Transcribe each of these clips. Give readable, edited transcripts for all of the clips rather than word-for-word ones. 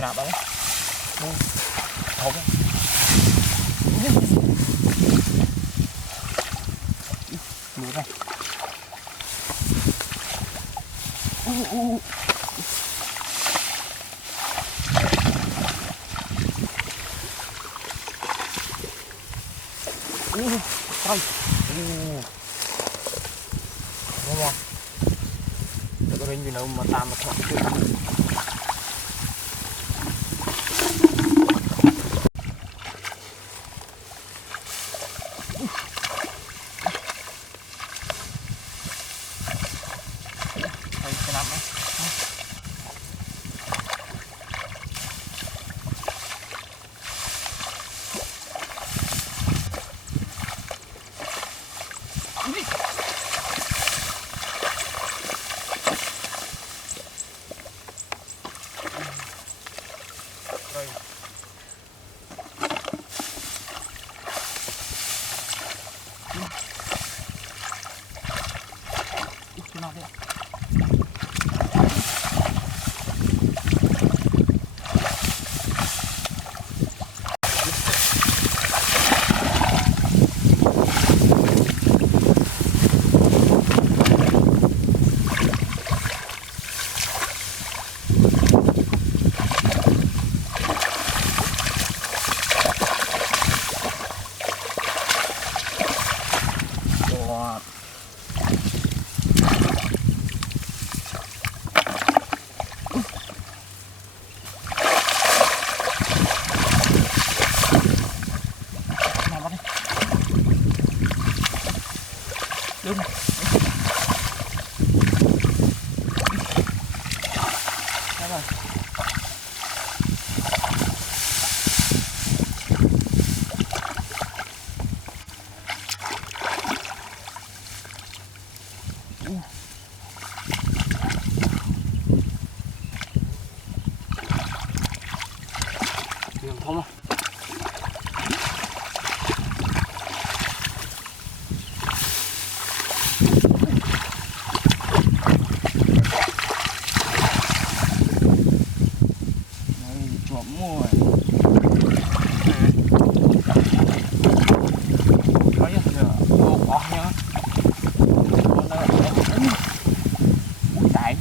nạp đấy không mưa này thôi đúng không cái rinh gì đâu mà tam mà thật không chuột mua có gì nữa ô có nhá chạy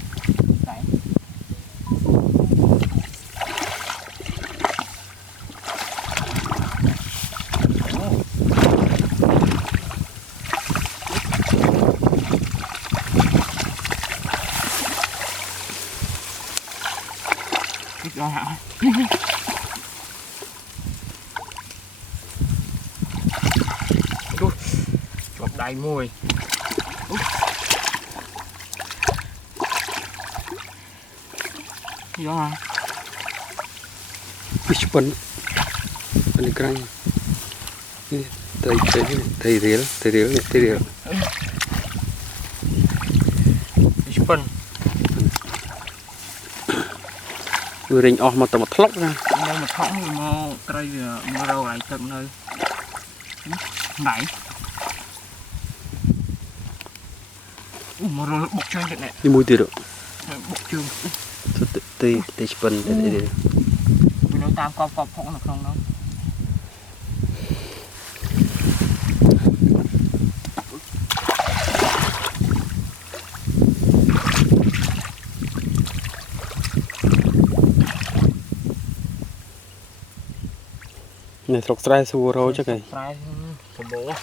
rồi hả chuột đầy mùi gì đó hả Bishpan ini kerang ini tai real Bishpan người rình mà tao một thóc ra đây một thóc mà cây mà rau lại tận nơi nãy mà rau bọc chơi vậy này đi mua tiền được bọc trường tây Bishpan vì nó tam cọp không được không đâu này sọc trai xua rồi chắc này trai của bố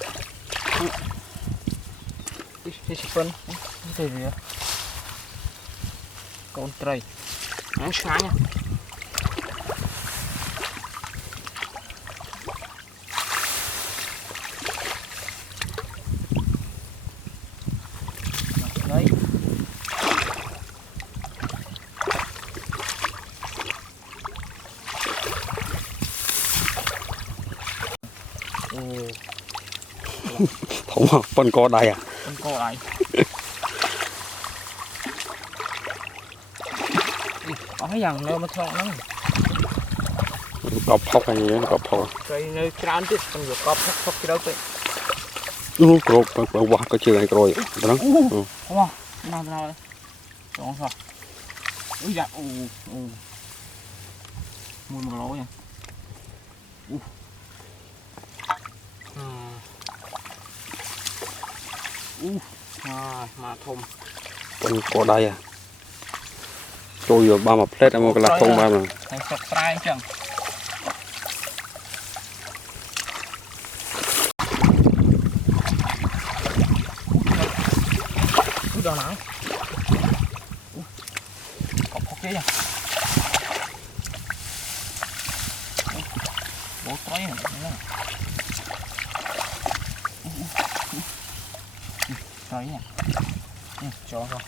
cái phân cái gì con trai nó sáng nha đấy không con co đây à con co đây có cái dòng đâu mà thọ nó cọp phóc hay gì đó cọp phóc cái nơi trán chứ còn được cọp phóc cái đâu vậy cọp quá có chưa này rồi đó không nào rồi đúng rồi ui dạ mua một lỗ nha. Mà thùng còn có đây à trôi vào ba một plate một là không ba mà thành sọc trai chẳng đỏ não ok nha bố trói này trói nha cho không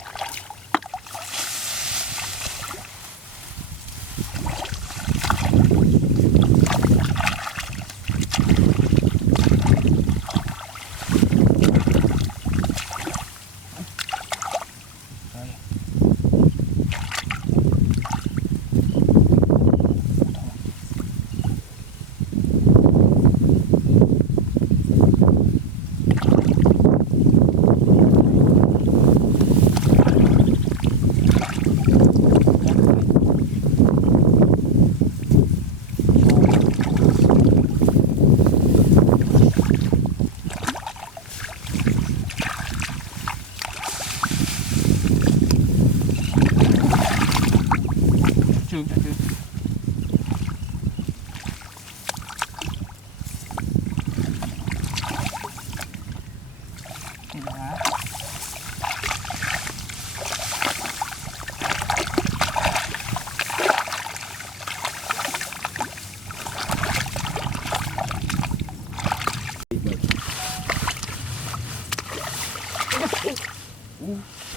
trường tại trường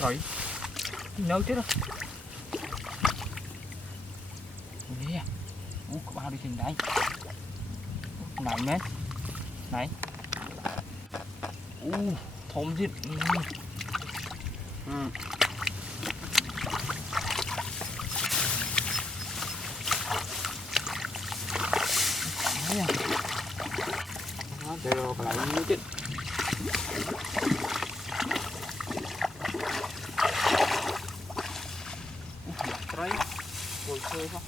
rồi nhớ chứ đâu yeah. Có bao đi trên đây này mét này thơm chứ đều lại như chứ đấy ngồi chơi không